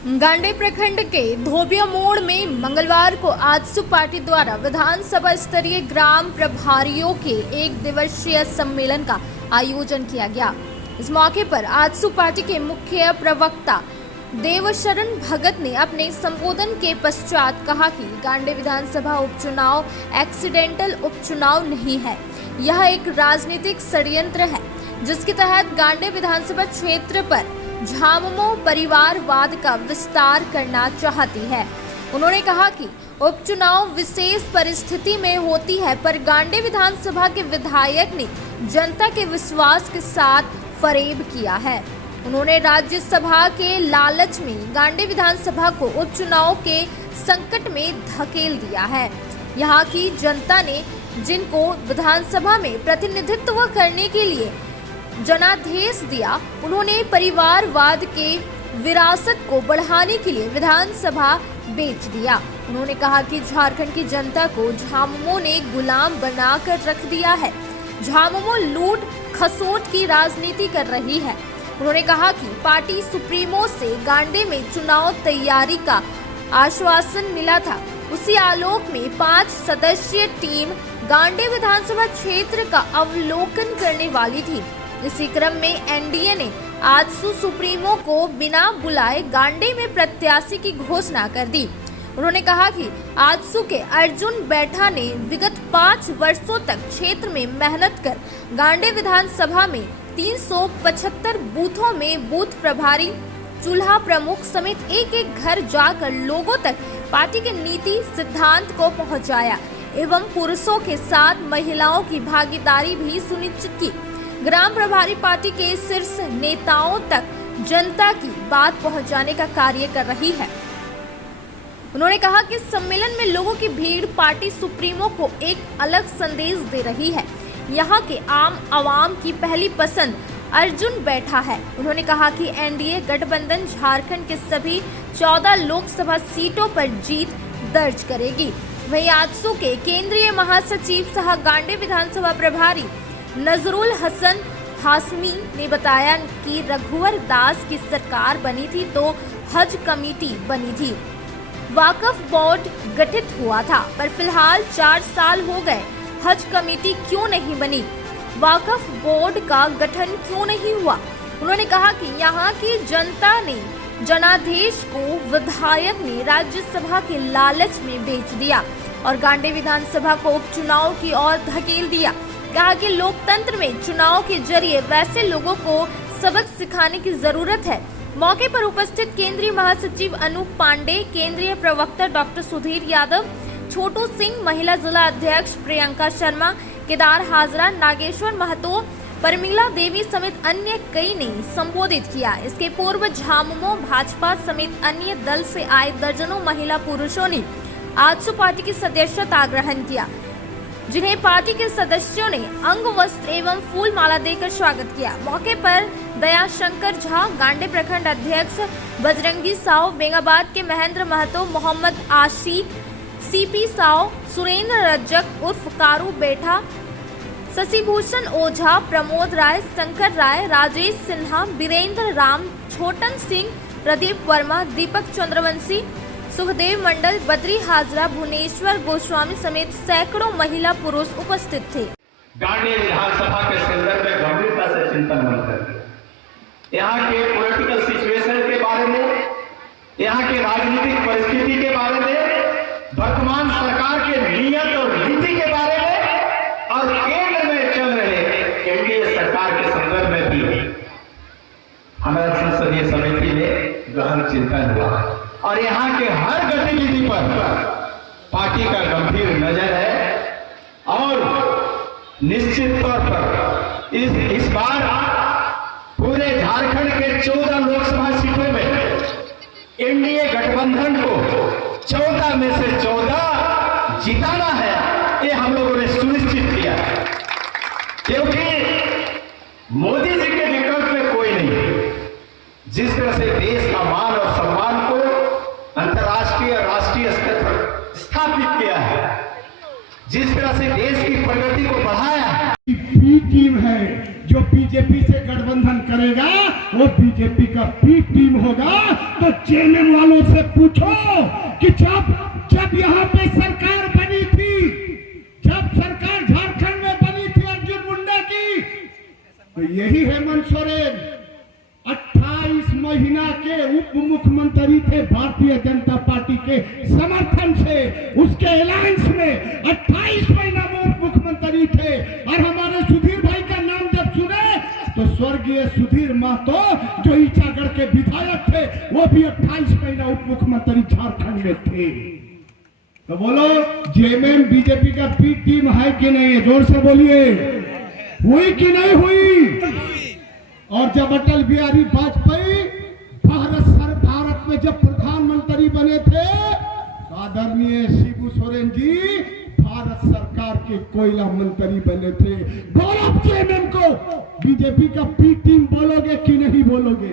गांडे प्रखंड के धोबिया मोड़ में मंगलवार को आजसू पार्टी द्वारा विधानसभा स्तरीय ग्राम प्रभारियों के एक दिवसीय सम्मेलन का आयोजन किया गया। इस मौके पर आजसू पार्टी के मुख्य प्रवक्ता देवशरण भगत ने अपने संबोधन के पश्चात कहा कि गांडे विधानसभा उपचुनाव एक्सीडेंटल उपचुनाव नहीं है, यह एक राजनीतिक षड्यंत्र है जिसके तहत गांडे विधानसभा क्षेत्र पर झामुमो परिवारवाद का विस्तार करना चाहती है। उन्होंने कहा कि उपचुनाव विशेष परिस्थिति में होती है, पर गांडे विधानसभा के विधायक ने जनता के विश्वास के साथ फरेब किया है। उन्होंने राज्यसभा के लालच में गांडे विधानसभा को उपचुनाव के संकट में धकेल दिया है। यहाँ की जनता ने जिनको विधानसभा में प्रतिनिधित्व करने के लिए जनादेश दिया, उन्होंने परिवारवाद के विरासत को बढ़ाने के लिए विधानसभा बेच दिया। उन्होंने कहा कि झारखंड की जनता को झामुमो ने गुलाम बनाकर रख दिया है। झामुमो लूट खसोट की राजनीति कर रही है। उन्होंने कहा कि पार्टी सुप्रीमो से गांडे में चुनाव तैयारी का आश्वासन मिला था, उसी आलोक में 5 सदस्यीय टीम गांडे विधानसभा क्षेत्र का अवलोकन करने वाली थी। इसी क्रम में एनडीए ने आजसू सुप्रीमो को बिना बुलाए गांडे में प्रत्याशी की घोषणा कर दी। उन्होंने कहा कि आजसू के अर्जुन बैठा ने विगत 5 वर्षों तक क्षेत्र में मेहनत कर गांडे विधानसभा में 375 बूथों में बूथ प्रभारी, चूल्हा प्रमुख समेत एक घर जाकर लोगों तक पार्टी की नीति सिद्धांत को पहुंचाया एवं पुरुषों के साथ महिलाओं की भागीदारी भी सुनिश्चित की। ग्राम प्रभारी पार्टी के शीर्ष नेताओं तक जनता की बात पहुंचाने का कार्य कर रही है। उन्होंने कहा कि सम्मेलन में लोगों की भीड़ पार्टी सुप्रीमो को एक अलग संदेश दे रही है। यहाँ के आम आवाम की पहली पसंद अर्जुन बैठा है। उन्होंने कहा कि एनडीए गठबंधन झारखंड के सभी 14 लोकसभा सीटों पर जीत दर्ज करेगी। वहीं आजसू के केंद्रीय महासचिव सह गांडे विधानसभा प्रभारी नजरुल हसन हाशमी ने बताया कि रघुवर दास की सरकार बनी थी तो हज कमेटी बनी थी, वाकफ बोर्ड गठित हुआ था, पर फिलहाल 4 साल हो गए, हज कमेटी क्यों नहीं बनी, वाकफ बोर्ड का गठन क्यों नहीं हुआ। उन्होंने कहा कि यहाँ की जनता ने जनादेश को विधायक ने राज्यसभा के लालच में बेच दिया और गांडे विधानसभा को उपचुनाव की ओर धकेल दिया। कहा कि लोकतंत्र में चुनाव के जरिए वैसे लोगों को सबक सिखाने की जरूरत है। मौके पर उपस्थित केंद्रीय महासचिव अनूप पांडे, केंद्रीय प्रवक्ता डॉक्टर सुधीर यादव, छोटू सिंह, महिला जिला अध्यक्ष प्रियंका शर्मा, केदार हाजरा, नागेश्वर महतो, परमिला देवी समेत अन्य कई ने संबोधित किया। इसके पूर्व झामुमो भाजपा समेत अन्य दल से आए दर्जनों महिला पुरुषों ने आजसू पार्टी की सदस्यता ग्रहण किया, जिन्हें पार्टी के सदस्यों ने अंग वस्त्र एवं फूल माला देकर स्वागत किया। मौके पर दयाशंकर झा, गांडे प्रखंड अध्यक्ष बजरंगी साव, बेंगाबाद के महेंद्र महतो, मोहम्मद आशिक, सीपी साव, सुरेंद्र रज्जक उर्फ कारू बैठा, शशिभूषण ओझा, प्रमोद राय, शंकर राय, राजेश सिन्हा, बीरेंद्र राम, छोटन सिंह, प्रदीप वर्मा, दीपक चंद्रवंशी, सुखदेव मंडल, बद्री हाजरा, भुवनेश्वर गोस्वामी समेत सैकड़ों महिला पुरुष उपस्थित थे। गांडे विधानसभा के संदर्भ में गंभीरता से चिंतन मन करते, यहाँ के पॉलिटिकल सिचुएशन के बारे में, यहाँ के राजनीतिक परिस्थिति के बारे में, वर्तमान सरकार के नियत और नीति के बारे में और केंद्र में चल रहे एनडीए सरकार के संदर्भ में भी हमारा संसदीय समिति में गहन चिंतन हुआ और यहाँ के हर गतिविधि पर पार्टी का गंभीर नजर है और निश्चित तौर पर इस बार पूरे झारखंड के 14 लोकसभा सीटों में एनडीए गठबंधन को 14 में से 14 जिताना है, ये हम लोगों ने सुनिश्चित किया है, क्योंकि मोदी जी के विकल्प में कोई नहीं है। जिस तरह से देश का मान और सम्मान को अंतर्राष्ट्रीय राष्ट्रीय स्तर पर स्थापित किया है, जिस तरह से देश की प्रगति को बढ़ाया है, टीम है जो बीजेपी से गठबंधन करेगा वो बीजेपी का का बी टीम होगा तो जेएमएम वालों से पूछो कि जब यहाँ पे सरकार बनी थी, जब सरकार झारखंड में बनी थी अर्जुन मुंडा की, तो यही हेमंत सोरेन 28 महीना के उप मुख्यमंत्री थे भारतीय जनता पार्टी के समर्थन से, उसके अलायंस में 28 महीना में उप मुख्यमंत्री थे। और हमारे सुधीर भाई का नाम जब सुने तो स्वर्गीय सुधीर महतो जो ईचागढ़ के विधायक थे वो भी 28 महीना उप मुख्यमंत्री झारखंड में थे। तो बोलो जेएमएम बीजेपी का बी टीम है कि नहीं है? जोर से बोलिए, हुई कि नहीं हुई? और जब अटल बिहारी वाजपेयी भारत में जब प्रधानमंत्री बने थे तो आदरणीय शिबू सोरेन जी भारत सरकार के कोयला मंत्री बने थे। गौरव जेएमएम को बीजेपी का बी टीम बोलोगे कि नहीं बोलोगे?